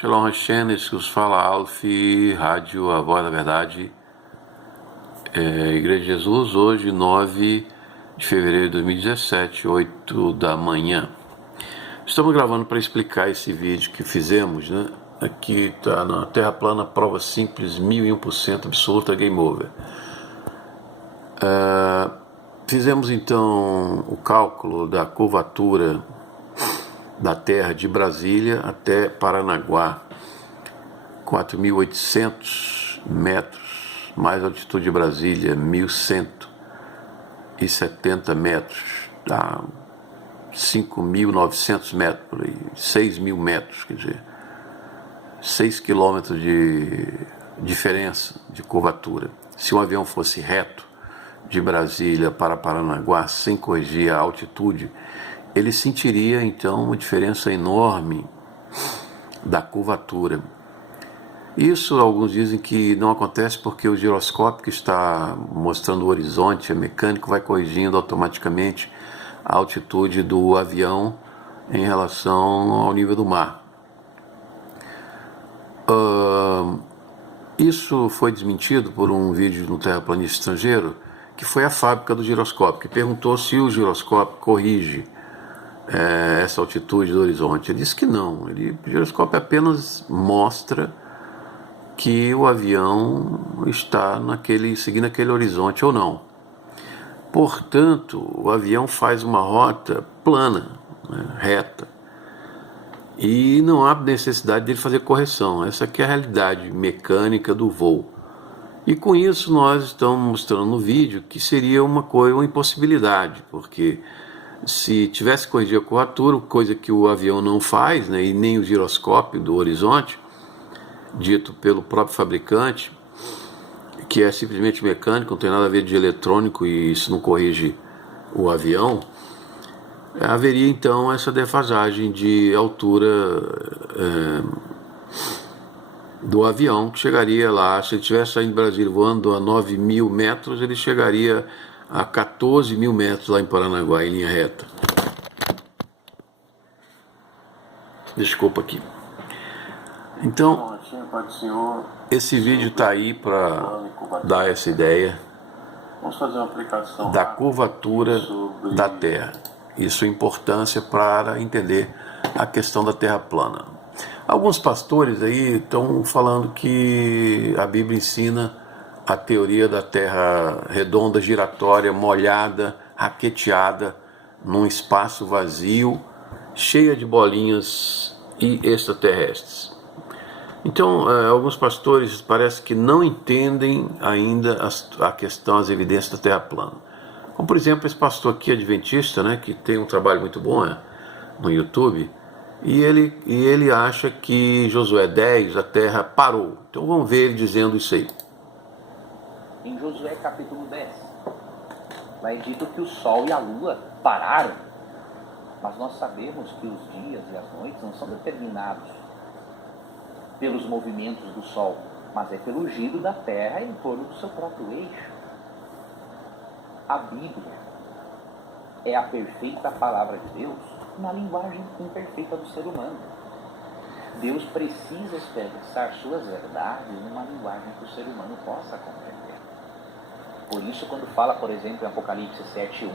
Shalom Hashem, esse que os fala Alf, Rádio A Voz da Verdade, Igreja de Jesus, hoje 9 de fevereiro de 2017, 8 da manhã. Estamos gravando para explicar esse vídeo que fizemos, né? Aqui está na Terra plana, prova simples, 1001% absoluta, game over. Fizemos então o cálculo da curvatura da Terra de Brasília até Paranaguá, 4.800 metros, mais altitude de Brasília, 1.170 metros, dá 5.900 metros, por aí, 6.000 metros, quer dizer, 6 quilômetros de diferença de curvatura. Se um avião fosse reto de Brasília para Paranaguá, sem corrigir a altitude, ele sentiria então uma diferença enorme da curvatura. Isso alguns dizem que não acontece porque o giroscópio que está mostrando o horizonte mecânico vai corrigindo automaticamente a altitude do avião em relação ao nível do mar. Isso foi desmentido por um vídeo no terraplanista estrangeiro, que foi a fábrica do giroscópio, que perguntou se o giroscópio corrige essa altitude do horizonte. Ele disse que não, o giroscópio apenas mostra que o avião está seguindo aquele horizonte ou não. Portanto, o avião faz uma rota plana, né, reta, e não há necessidade dele fazer correção. Essa aqui é a realidade mecânica do voo. E com isso nós estamos mostrando no vídeo que seria uma impossibilidade, porque se tivesse que corrigir a curvatura, coisa que o avião não faz, né, e nem o giroscópio do horizonte, dito pelo próprio fabricante, que é simplesmente mecânico, não tem nada a ver de eletrônico e isso não corrige o avião, haveria então essa defasagem de altura do avião, que chegaria lá, se ele estivesse saindo do Brasil voando a 9.000 metros, ele chegaria a 14.000 metros lá em Paranaguá, em linha reta. Desculpa aqui. Então, esse vídeo está aí para dar essa ideia da curvatura da Terra. Isso é importância para entender a questão da Terra plana. Alguns pastores aí estão falando que a Bíblia ensina a teoria da Terra redonda, giratória, molhada, raqueteada, num espaço vazio, cheia de bolinhas e extraterrestres. Então, alguns pastores parece que não entendem ainda a questão, as evidências da Terra plana. Como, por exemplo, esse pastor aqui, adventista, né, que tem um trabalho muito bom no YouTube, e ele acha que Josué 10, a Terra parou. Então vamos ver ele dizendo isso aí. Em Josué capítulo 10, vai dito que o sol e a lua pararam, mas nós sabemos que os dias e as noites não são determinados pelos movimentos do sol, mas é pelo giro da terra em torno do seu próprio eixo. A Bíblia é a perfeita palavra de Deus na linguagem imperfeita do ser humano. Deus precisa expressar suas verdades numa linguagem que o ser humano possa compreender. Por isso, quando fala, por exemplo, em Apocalipse 7:1,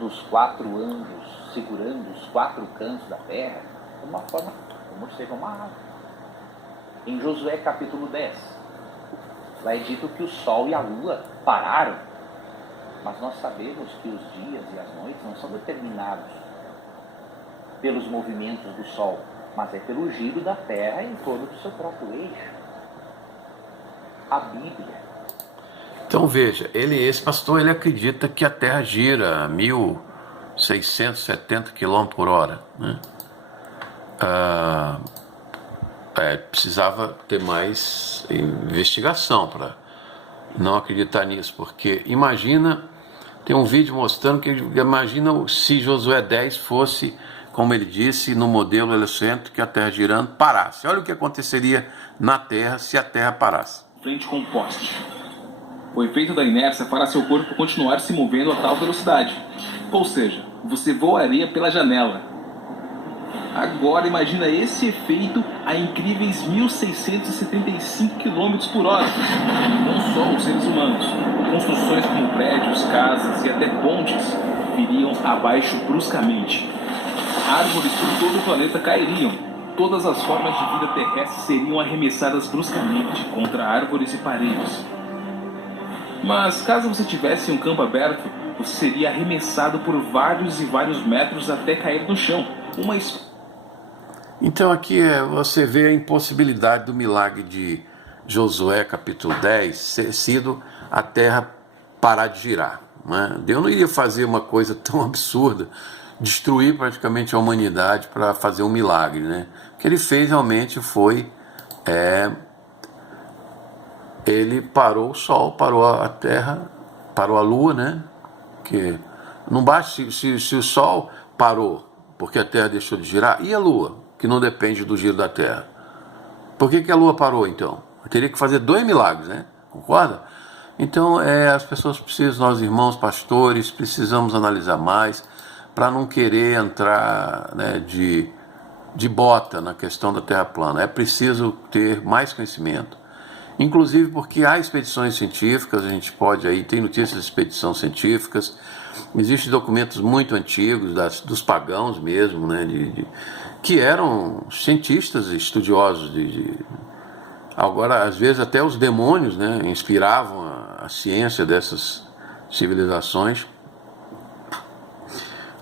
dos 4 anjos segurando os 4 cantos da terra, de uma forma como seja uma árvore. Em Josué capítulo 10, lá é dito que o sol e a lua pararam, mas nós sabemos que os dias e as noites não são determinados pelos movimentos do sol, mas é pelo giro da terra em torno do seu próprio eixo. A Bíblia. Então veja, esse pastor, ele acredita que a Terra gira a 1.670 km por hora, né? Precisava ter mais investigação para não acreditar nisso, porque imagina, tem um vídeo mostrando que imagina se Josué 10 fosse, como ele disse, no modelo heliocêntrico, que a Terra girando parasse. Olha o que aconteceria na Terra se a Terra parasse. Frente com o poste. O efeito da inércia fará seu corpo continuar se movendo a tal velocidade. Ou seja, você voaria pela janela. Agora imagina esse efeito a incríveis 1.675 km por hora. Não só os seres humanos. Construções como prédios, casas e até pontes viriam abaixo bruscamente. Árvores por todo o planeta cairiam. Todas as formas de vida terrestre seriam arremessadas bruscamente contra árvores e paredes. Mas caso você tivesse um campo aberto, você seria arremessado por vários e vários metros até cair no chão. Então aqui você vê a impossibilidade do milagre de Josué capítulo 10 ter sido a terra parar de girar, né? Deus não iria fazer uma coisa tão absurda, destruir praticamente a humanidade para fazer um milagre, né? O que ele fez realmente foi ele parou o sol, parou a terra, parou a lua, né? Que não basta se o sol parou porque a terra deixou de girar, e a lua, que não depende do giro da terra? Por que a lua parou então? Eu teria que fazer 2 milagres, né? Concorda? Então as pessoas precisam, nós irmãos pastores, precisamos analisar mais para não querer entrar, né, de bota na questão da terra plana. É preciso ter mais conhecimento. Inclusive porque há expedições científicas, a gente pode aí, tem notícias de expedições científicas, existem documentos muito antigos, dos pagãos mesmo, né, que eram cientistas estudiosos agora, às vezes até os demônios, né, inspiravam a ciência dessas civilizações.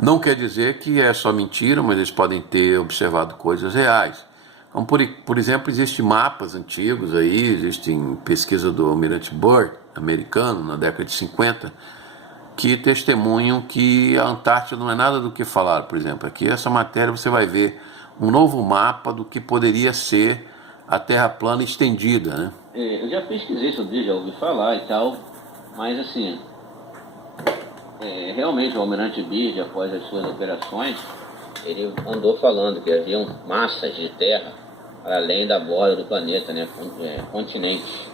Não quer dizer que é só mentira, mas eles podem ter observado coisas reais. Então, por exemplo, existem mapas antigos aí, existem pesquisa do Almirante Byrd, americano, na década de 50, que testemunham que a Antártida não é nada do que falaram. Por exemplo, aqui essa matéria você vai ver um novo mapa do que poderia ser a Terra plana estendida, né? Eu já pesquisei sobre isso, já ouvi falar e tal, mas assim, realmente o Almirante Byrd, após as suas operações, ele andou falando que haviam massas de terra para além da borda do planeta, né, continentes.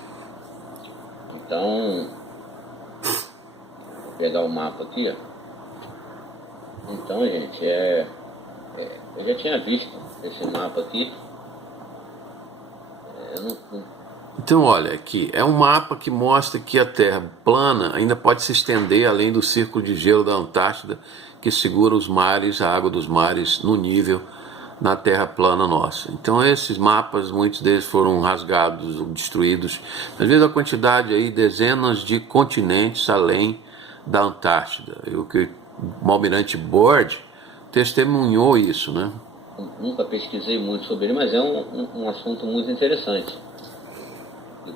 Então, vou pegar o mapa aqui, ó. Então, gente, eu já tinha visto esse mapa aqui. Então, olha, aqui é um mapa que mostra que a Terra plana ainda pode se estender além do círculo de gelo da Antártida, que segura os mares, a água dos mares, no nível na Terra plana nossa. Então, esses mapas, muitos deles foram rasgados ou destruídos. Às vezes a quantidade aí, dezenas de continentes além da Antártida. O que o Almirante Byrd testemunhou isso, né? Nunca pesquisei muito sobre ele, mas é um assunto muito interessante.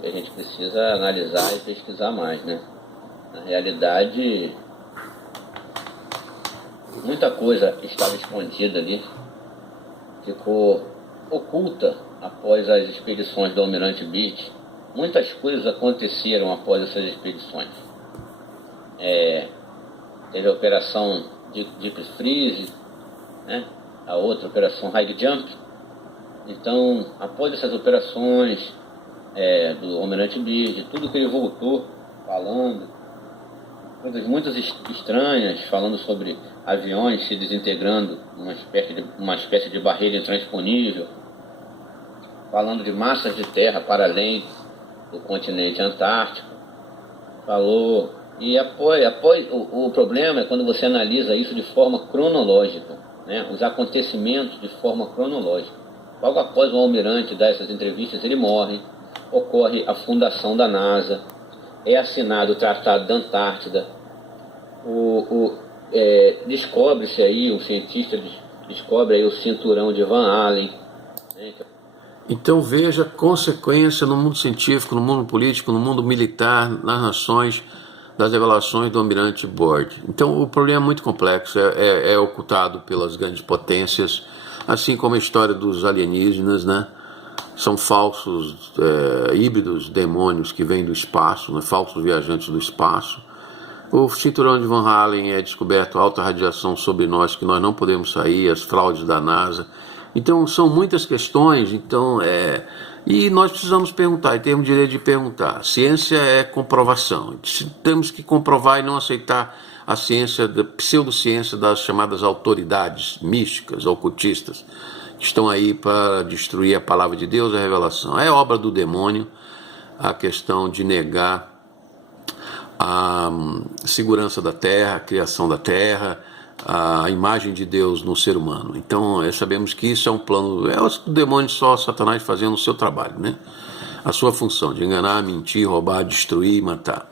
A gente precisa analisar e pesquisar mais, né? Na realidade, muita coisa estava escondida ali, ficou oculta após as expedições do Almirante Byrd. Muitas coisas aconteceram após essas expedições. Teve a operação Deep Freeze, né? A outra operação High Jump. Então, após essas operações do Almirante Byrd, tudo que ele voltou falando, coisas muito estranhas, falando sobre aviões se desintegrando uma espécie de barreira intransponível, falando de massas de terra para além do continente antártico, falou. E o problema é quando você analisa isso de forma cronológica, né? Os acontecimentos de forma cronológica. Logo após o almirante dar essas entrevistas, ele morre, ocorre a fundação da NASA, é assinado o Tratado da Antártida, descobre-se aí, um cientista descobre aí o cinturão de Van Allen, né? Então veja a consequência no mundo científico, no mundo político, no mundo militar, nas nações, das revelações do Almirante Byrd. Então o problema é muito complexo, é ocultado pelas grandes potências, assim como a história dos alienígenas, né? São falsos híbridos, demônios que vêm do espaço, né? Falsos viajantes do espaço. O cinturão de Van Allen é descoberto alta radiação sobre nós, que nós não podemos sair, as fraudes da NASA. Então são muitas questões, e nós precisamos perguntar, e temos direito de perguntar. Ciência é comprovação. Temos que comprovar e não aceitar a ciência, da pseudociência das chamadas autoridades místicas, ocultistas, que estão aí para destruir a palavra de Deus e a revelação. É obra do demônio a questão de negar a segurança da terra, a criação da terra, a imagem de Deus no ser humano. Então, sabemos que isso é um plano, é o demônio, só Satanás fazendo o seu trabalho, né? A sua função de enganar, mentir, roubar, destruir e matar.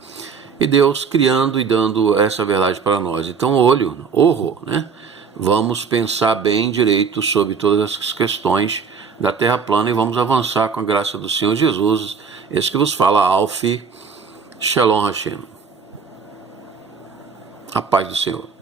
E Deus criando e dando essa verdade para nós. Então, horror, né? Vamos pensar bem direito sobre todas essas questões da terra plana e vamos avançar com a graça do Senhor Jesus, esse que vos fala, Alf Shalom Hashem. A paz do Senhor.